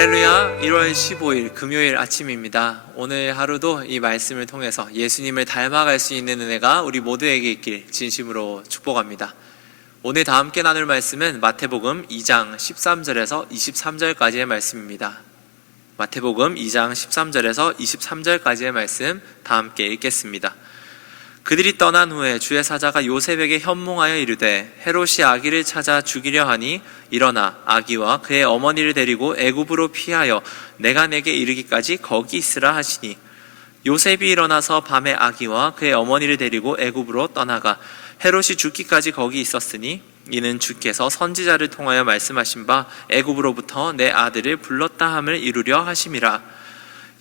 할렐루야. 1월 15일 금요일 아침입니다. 오늘 하루도 이 말씀을 통해서 예수님을 닮아갈 수 있는 은혜가 우리 모두에게 있길 진심으로 축복합니다. 오늘 다 함께 나눌 말씀은 마태복음 2장 13절에서 23절까지의 말씀입니다. 마태복음 2장 13절에서 23절까지의 말씀 다 함께 읽겠습니다. 그들이 떠난 후에 주의 사자가 요셉에게 현몽하여 이르되 헤롯이 아기를 찾아 죽이려 하니 일어나 아기와 그의 어머니를 데리고 애굽으로 피하여 내가 내게 이르기까지 거기 있으라 하시니 요셉이 일어나서 밤에 아기와 그의 어머니를 데리고 애굽으로 떠나가 헤롯이 죽기까지 거기 있었으니 이는 주께서 선지자를 통하여 말씀하신 바 애굽으로부터 내 아들을 불렀다 함을 이루려 하심이라.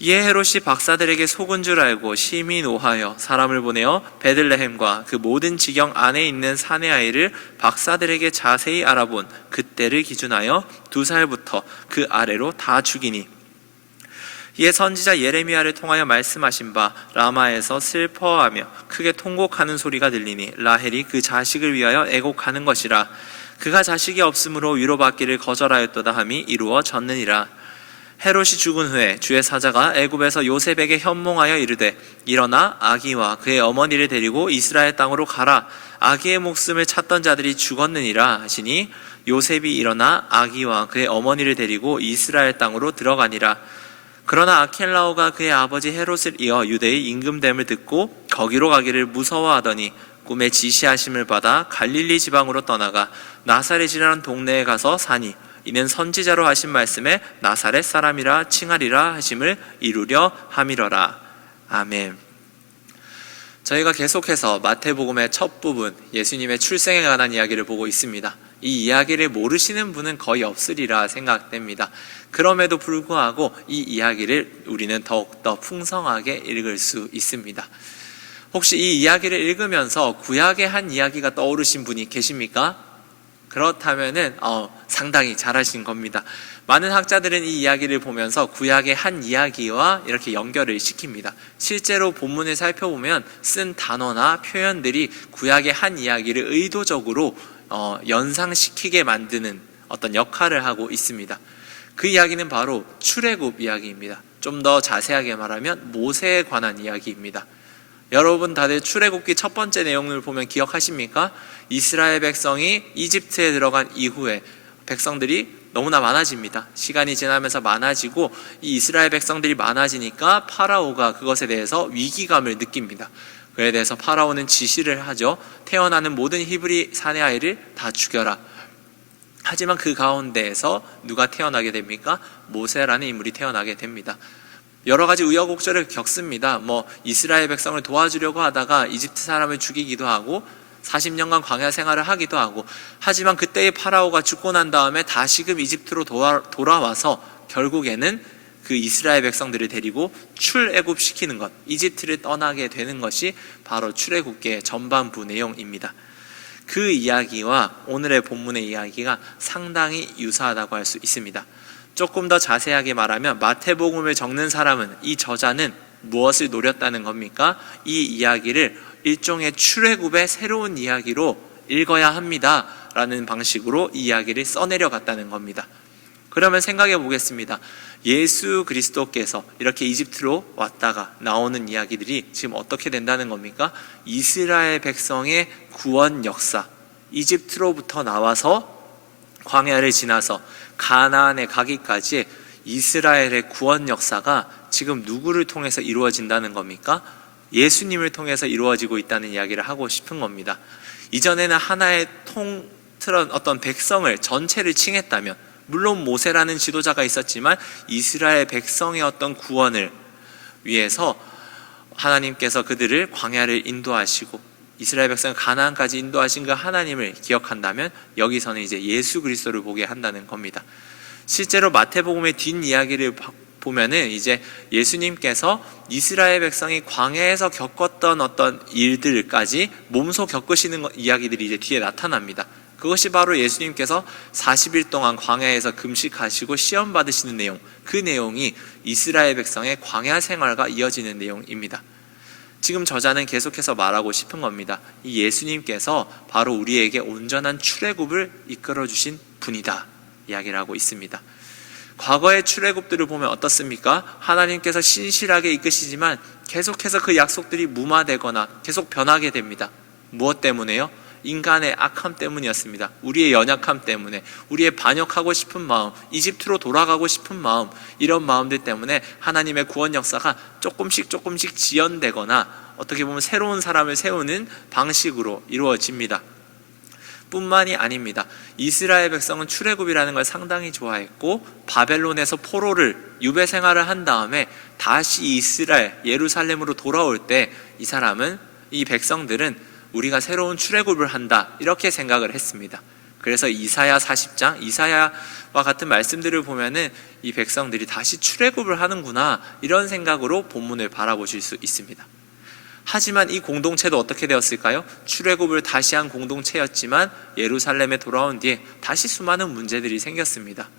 이에 헤롯이 박사들에게 속은 줄 알고 심히 노하여 사람을 보내어 베들레헴과 그 모든 지경 안에 있는 사내 아이를 박사들에게 자세히 알아본 그때를 기준하여 2살부터 그 아래로 다 죽이니 이에 선지자 예레미야를 통하여 말씀하신 바 라마에서 슬퍼하며 크게 통곡하는 소리가 들리니 라헬이 그 자식을 위하여 애곡하는 것이라. 그가 자식이 없으므로 위로받기를 거절하였도다 함이 이루어졌느니라. 헤롯이 죽은 후에 주의 사자가 애굽에서 요셉에게 현몽하여 이르되 일어나 아기와 그의 어머니를 데리고 이스라엘 땅으로 가라. 아기의 목숨을 찾던 자들이 죽었느니라 하시니 요셉이 일어나 아기와 그의 어머니를 데리고 이스라엘 땅으로 들어가니라. 그러나 아켈라오가 그의 아버지 헤롯을 이어 유대의 임금됨을 듣고 거기로 가기를 무서워하더니 꿈에 지시하심을 받아 갈릴리 지방으로 떠나가 나사렛이라는 동네에 가서 사니 이는 선지자로 하신 말씀에 나사렛 사람이라 칭하리라 하심을 이루려 함이러라. 아멘. 저희가 계속해서 마태복음의 첫 부분 예수님의 출생에 관한 이야기를 보고 있습니다. 이 이야기를 모르시는 분은 거의 없으리라 생각됩니다. 그럼에도 불구하고 이 이야기를 우리는 더욱더 풍성하게 읽을 수 있습니다. 혹시 이 이야기를 읽으면서 구약의 한 이야기가 떠오르신 분이 계십니까? 그렇다면은 상당히 잘하신 겁니다. 많은 학자들은 이 이야기를 보면서 구약의 한 이야기와 이렇게 연결을 시킵니다. 실제로 본문을 살펴보면 쓴 단어나 표현들이 구약의 한 이야기를 의도적으로 연상시키게 만드는 어떤 역할을 하고 있습니다. 그 이야기는 바로 출애굽 이야기입니다. 좀 더 자세하게 말하면 모세에 관한 이야기입니다. 여러분 다들 출애굽기 첫 번째 내용을 보면 기억하십니까? 이스라엘 백성이 이집트에 들어간 이후에 백성들이 너무나 많아집니다. 시간이 지나면서 많아지고 이 이스라엘 백성들이 많아지니까 파라오가 그것에 대해서 위기감을 느낍니다. 그에 대해서 파라오는 지시를 하죠. 태어나는 모든 히브리 사내 아이를 다 죽여라. 하지만 그 가운데에서 누가 태어나게 됩니까? 모세라는 인물이 태어나게 됩니다. 여러 가지 우여곡절을 겪습니다. 이스라엘 백성을 도와주려고 하다가 이집트 사람을 죽이기도 하고 40년간 광야 생활을 하기도 하고, 하지만 그때의 파라오가 죽고 난 다음에 다시금 이집트로 돌아와서 결국에는 그 이스라엘 백성들을 데리고 출애굽시키는 것, 이집트를 떠나게 되는 것이 바로 출애굽기의 전반부 내용입니다. 그 이야기와 오늘의 본문의 이야기가 상당히 유사하다고 할 수 있습니다. 조금 더 자세하게 말하면 마태복음을 적는 사람은, 이 저자는 무엇을 노렸다는 겁니까? 이 이야기를 일종의 출애굽의 새로운 이야기로 읽어야 합니다 라는 방식으로 이 이야기를 써내려갔다는 겁니다. 그러면 생각해 보겠습니다. 예수 그리스도께서 이렇게 이집트로 왔다가 나오는 이야기들이 지금 어떻게 된다는 겁니까? 이스라엘 백성의 구원 역사, 이집트로부터 나와서 광야를 지나서 가나안에 가기까지 이스라엘의 구원 역사가 지금 누구를 통해서 이루어진다는 겁니까? 예수님을 통해서 이루어지고 있다는 이야기를 하고 싶은 겁니다. 이전에는 하나의 통틀은 어떤 백성을 전체를 칭했다면, 물론 모세라는 지도자가 있었지만 이스라엘 백성의 어떤 구원을 위해서 하나님께서 그들을 광야를 인도하시고 이스라엘 백성을 가나안까지 인도하신 그 하나님을 기억한다면, 여기서는 이제 예수 그리스도를 보게 한다는 겁니다. 실제로 마태복음의 뒷이야기를 보면은 이제 예수님께서 이스라엘 백성이 광야에서 겪었던 어떤 일들까지 몸소 겪으시는 이야기들이 이제 뒤에 나타납니다. 그것이 바로 예수님께서 40일 동안 광야에서 금식하시고 시험 받으시는 내용, 그 내용이 이스라엘 백성의 광야 생활과 이어지는 내용입니다. 지금 저자는 계속해서 말하고 싶은 겁니다. 이 예수님께서 바로 우리에게 온전한 출애굽을 이끌어 주신 분이다 이야기를 하고 있습니다. 과거의 출애굽들을 보면 어떻습니까? 하나님께서 신실하게 이끄시지만 계속해서 그 약속들이 무마되거나 계속 변하게 됩니다. 무엇 때문에요? 인간의 악함 때문이었습니다. 우리의 연약함 때문에, 우리의 반역하고 싶은 마음, 이집트로 돌아가고 싶은 마음, 이런 마음들 때문에 하나님의 구원 역사가 조금씩 지연되거나 어떻게 보면 새로운 사람을 세우는 방식으로 이루어집니다. 뿐만이 아닙니다. 이스라엘 백성은 출애굽이라는 걸 상당히 좋아했고, 바벨론에서 포로를 유배 생활을 한 다음에 다시 이스라엘 예루살렘으로 돌아올 때 이 백성들은 우리가 새로운 출애굽을 한다, 이렇게 생각을 했습니다. 그래서 이사야 40장, 이사야와 같은 말씀들을 보면은 이 백성들이 다시 출애굽을 하는구나, 이런 생각으로 본문을 바라보실 수 있습니다. 하지만 이 공동체도 어떻게 되었을까요? 출애굽을 다시 한 공동체였지만 예루살렘에 돌아온 뒤에 다시 수많은 문제들이 생겼습니다.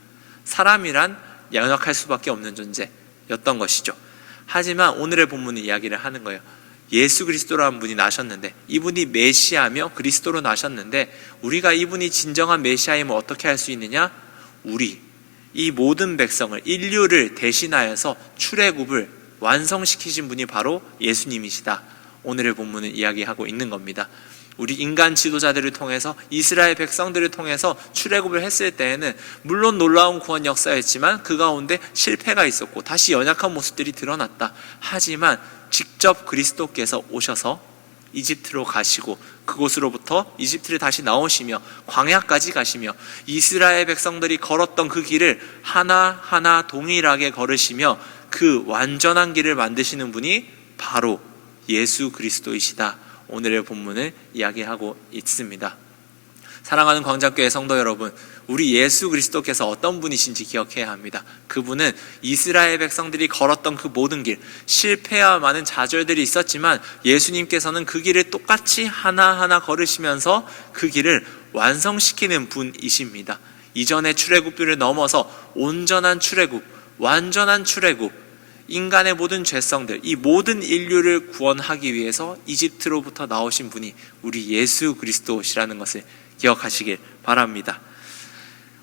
사람이란 연약할 수밖에 없는 존재였던 것이죠. 하지만 오늘의 본문은 이야기를 하는 거예요. 예수 그리스도라는 분이 나셨는데, 이분이 메시아며 그리스도로 나셨는데, 우리가 이분이 진정한 메시아임을 어떻게 할 수 있느냐? 이 모든 백성을, 인류를 대신하여서 출애굽을 완성시키신 분이 바로 예수님이시다. 오늘의 본문은 이야기하고 있는 겁니다. 우리 인간 지도자들을 통해서, 이스라엘 백성들을 통해서 출애굽을 했을 때에는 물론 놀라운 구원 역사였지만 그 가운데 실패가 있었고 다시 연약한 모습들이 드러났다. 하지만 직접 그리스도께서 오셔서 이집트로 가시고, 그곳으로부터 이집트를 다시 나오시며 광야까지 가시며 이스라엘 백성들이 걸었던 그 길을 하나하나 동일하게 걸으시며 그 완전한 길을 만드시는 분이 바로 예수 그리스도이시다. 오늘의 본문을 이야기하고 있습니다. 사랑하는 광장교회 성도 여러분, 우리 예수 그리스도께서 어떤 분이신지 기억해야 합니다. 그분은 이스라엘 백성들이 걸었던 그 모든 길, 실패와 많은 좌절들이 있었지만 예수님께서는 그 길을 똑같이 하나하나 걸으시면서 그 길을 완성시키는 분이십니다. 이전의 출애굽들을 넘어서 온전한 출애굽, 완전한 출애굽, 인간의 모든 죄성들, 이 모든 인류를 구원하기 위해서 이집트로부터 나오신 분이 우리 예수 그리스도시라는 것을 기억하시길 바랍니다.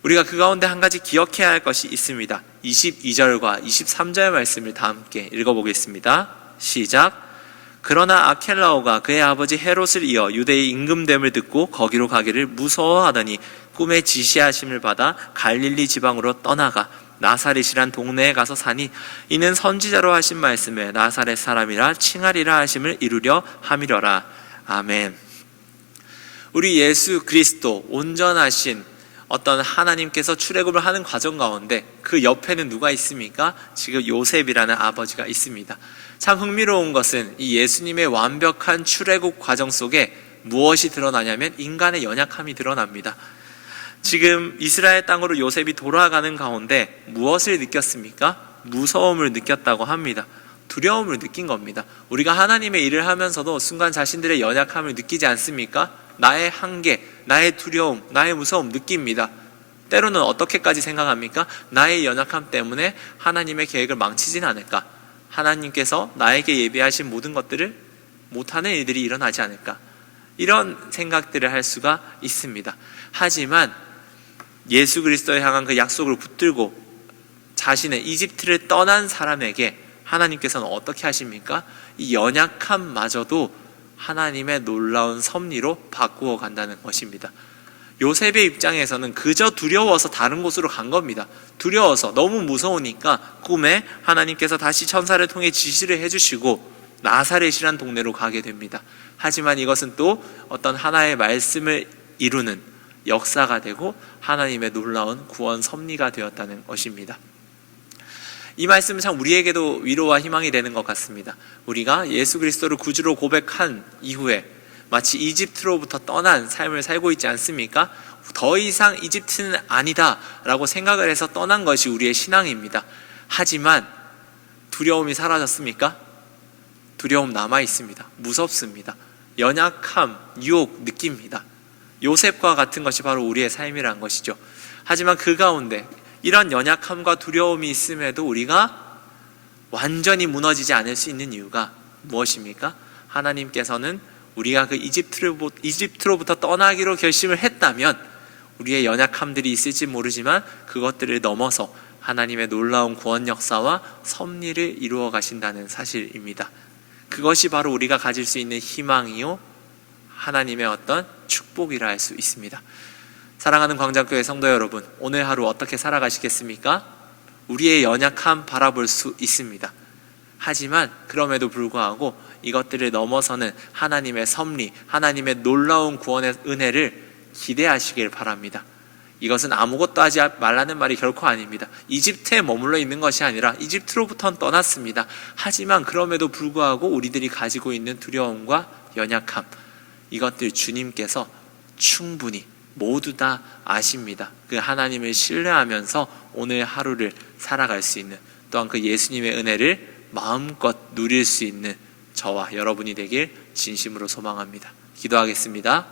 우리가 그 가운데 한 가지 기억해야 할 것이 있습니다. 22절과 23절 말씀을 다 함께 읽어보겠습니다. 시작. 그러나 아켈라오가 그의 아버지 헤롯을 이어 유대의 임금됨을 듣고 거기로 가기를 무서워하더니 꿈에 지시하심을 받아 갈릴리 지방으로 떠나가 나사렛이란 동네에 가서 사니 이는 선지자로 하신 말씀에 나사렛 사람이라 칭하리라 하심을 이루려 함이려라. 아멘. 우리 예수 그리스도, 온전하신 어떤 하나님께서 출애굽을 하는 과정 가운데 그 옆에는 누가 있습니까? 지금 요셉이라는 아버지가 있습니다. 참 흥미로운 것은 이 예수님의 완벽한 출애굽 과정 속에 무엇이 드러나냐면 인간의 연약함이 드러납니다. 지금 이스라엘 땅으로 요셉이 돌아가는 가운데 무엇을 느꼈습니까? 무서움을 느꼈다고 합니다. 두려움을 느낀 겁니다. 우리가 하나님의 일을 하면서도 순간 자신들의 연약함을 느끼지 않습니까? 나의 한계, 나의 두려움, 나의 무서움 느낍니다. 때로는 어떻게까지 생각합니까? 나의 연약함 때문에 하나님의 계획을 망치진 않을까? 하나님께서 나에게 예비하신 모든 것들을 못하는 일들이 일어나지 않을까? 이런 생각들을 할 수가 있습니다. 하지만 예수 그리스도에 향한 그 약속을 붙들고 자신의 이집트를 떠난 사람에게 하나님께서는 어떻게 하십니까? 이 연약함마저도 하나님의 놀라운 섭리로 바꾸어 간다는 것입니다. 요셉의 입장에서는 그저 두려워서 다른 곳으로 간 겁니다. 두려워서, 너무 무서우니까 꿈에 하나님께서 다시 천사를 통해 지시를 해주시고 나사렛이란 동네로 가게 됩니다. 하지만 이것은 또 어떤 하나의 말씀을 이루는 역사가 되고 하나님의 놀라운 구원 섭리가 되었다는 것입니다. 이 말씀은 참 우리에게도 위로와 희망이 되는 것 같습니다. 우리가 예수 그리스도를 구주로 고백한 이후에 마치 이집트로부터 떠난 삶을 살고 있지 않습니까? 더 이상 이집트는 아니다 라고 생각을 해서 떠난 것이 우리의 신앙입니다. 하지만 두려움이 사라졌습니까? 두려움 남아 있습니다. 무섭습니다. 연약함, 유혹 느낍니다. 요셉과 같은 것이 바로 우리의 삶이라는 것이죠. 하지만 그 가운데 이런 연약함과 두려움이 있음에도 우리가 완전히 무너지지 않을 수 있는 이유가 무엇입니까? 하나님께서는 우리가 그 이집트로부터 떠나기로 결심을 했다면 우리의 연약함들이 있을지 모르지만 그것들을 넘어서 하나님의 놀라운 구원 역사와 섭리를 이루어 가신다는 사실입니다. 그것이 바로 우리가 가질 수 있는 희망이요 하나님의 어떤 축복이라 할 수 있습니다. 사랑하는 광장교회 성도 여러분, 오늘 하루 어떻게 살아가시겠습니까? 우리의 연약함 바라볼 수 있습니다. 하지만 그럼에도 불구하고 이것들을 넘어서는 하나님의 섭리, 하나님의 놀라운 구원의 은혜를 기대하시길 바랍니다. 이것은 아무것도 하지 말라는 말이 결코 아닙니다. 이집트에 머물러 있는 것이 아니라 이집트로부터는 떠났습니다. 하지만 그럼에도 불구하고 우리들이 가지고 있는 두려움과 연약함, 이것들 주님께서 충분히 모두 다 아십니다. 그 하나님을 신뢰하면서 오늘 하루를 살아갈 수 있는, 또한 그 예수님의 은혜를 마음껏 누릴 수 있는 저와 여러분이 되길 진심으로 소망합니다. 기도하겠습니다.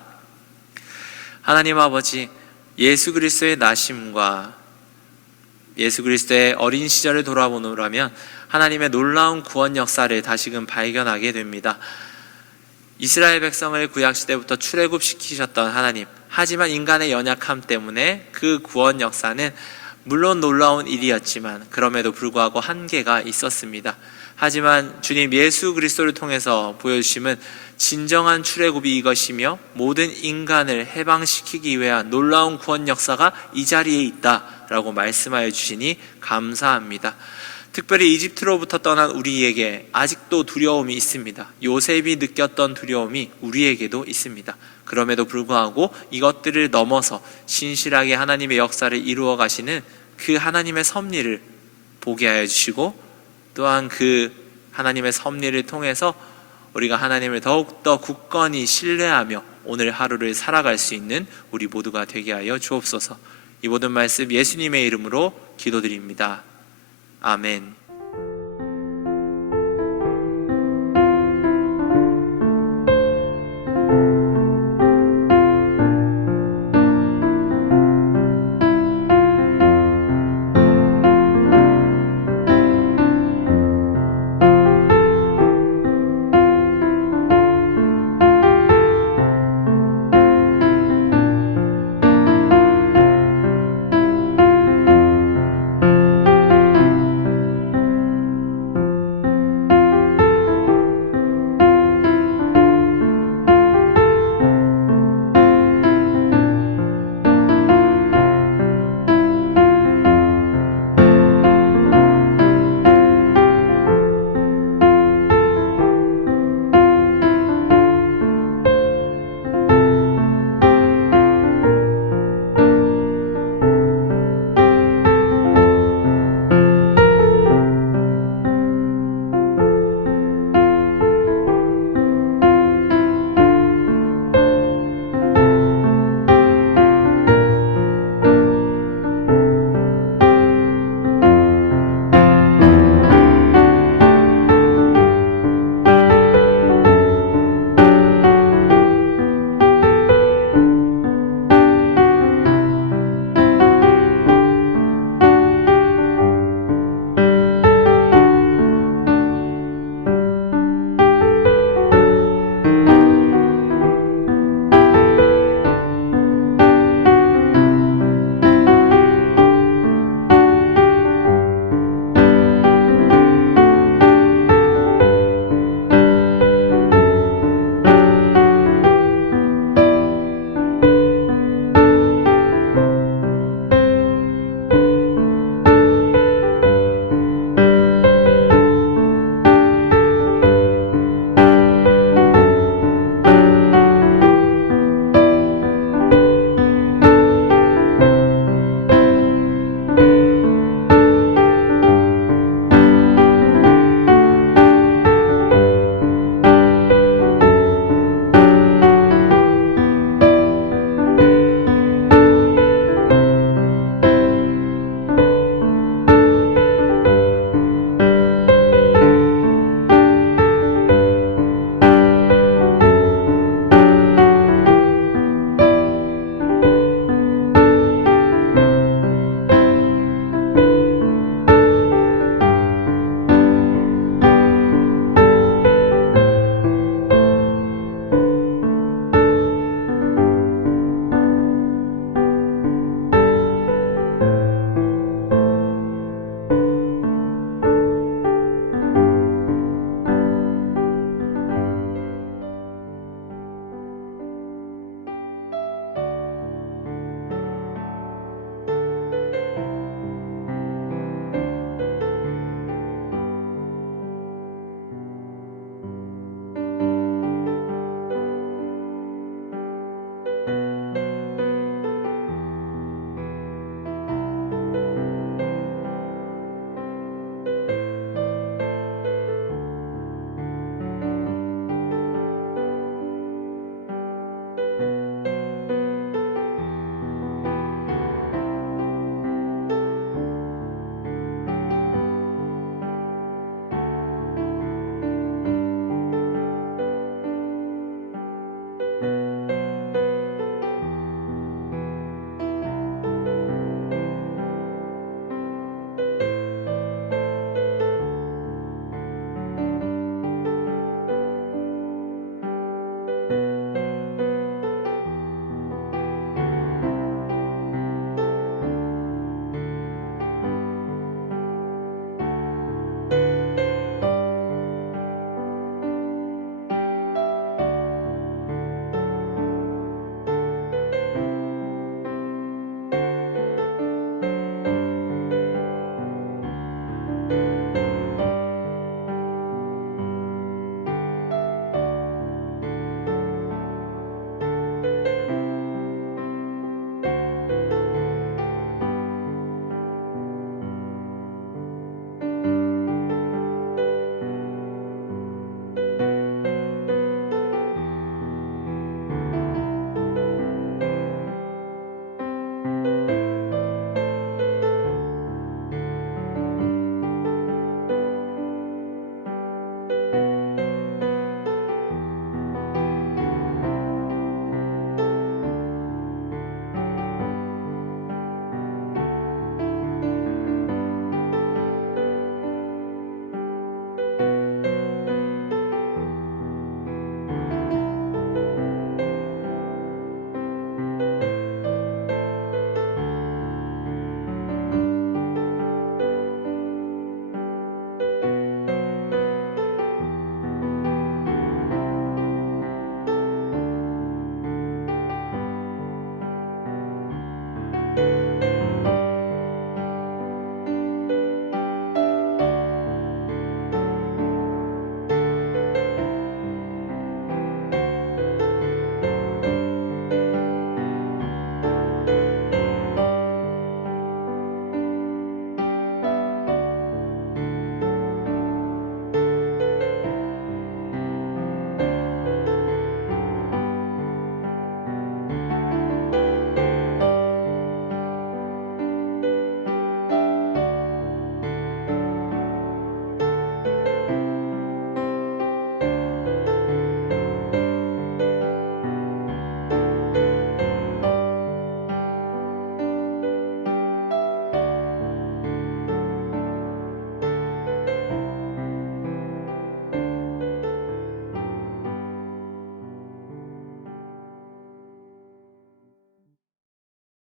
하나님 아버지, 예수 그리스도의 나심과 예수 그리스도의 어린 시절을 돌아보노라면 하나님의 놀라운 구원 역사를 다시금 발견하게 됩니다. 이스라엘 백성을 구약시대부터 출애굽시키셨던 하나님, 하지만 인간의 연약함 때문에 그 구원 역사는 물론 놀라운 일이었지만 그럼에도 불구하고 한계가 있었습니다. 하지만 주님 예수 그리스도를 통해서 보여주심은 진정한 출애굽이 이것이며 모든 인간을 해방시키기 위한 놀라운 구원 역사가 이 자리에 있다라고 말씀하여 주시니 감사합니다. 특별히 이집트로부터 떠난 우리에게 아직도 두려움이 있습니다. 요셉이 느꼈던 두려움이 우리에게도 있습니다. 그럼에도 불구하고 이것들을 넘어서 신실하게 하나님의 역사를 이루어 가시는 그 하나님의 섭리를 보게 하여 주시고, 또한 그 하나님의 섭리를 통해서 우리가 하나님을 더욱더 굳건히 신뢰하며 오늘 하루를 살아갈 수 있는 우리 모두가 되게 하여 주옵소서. 이 모든 말씀 예수님의 이름으로 기도드립니다. 아멘.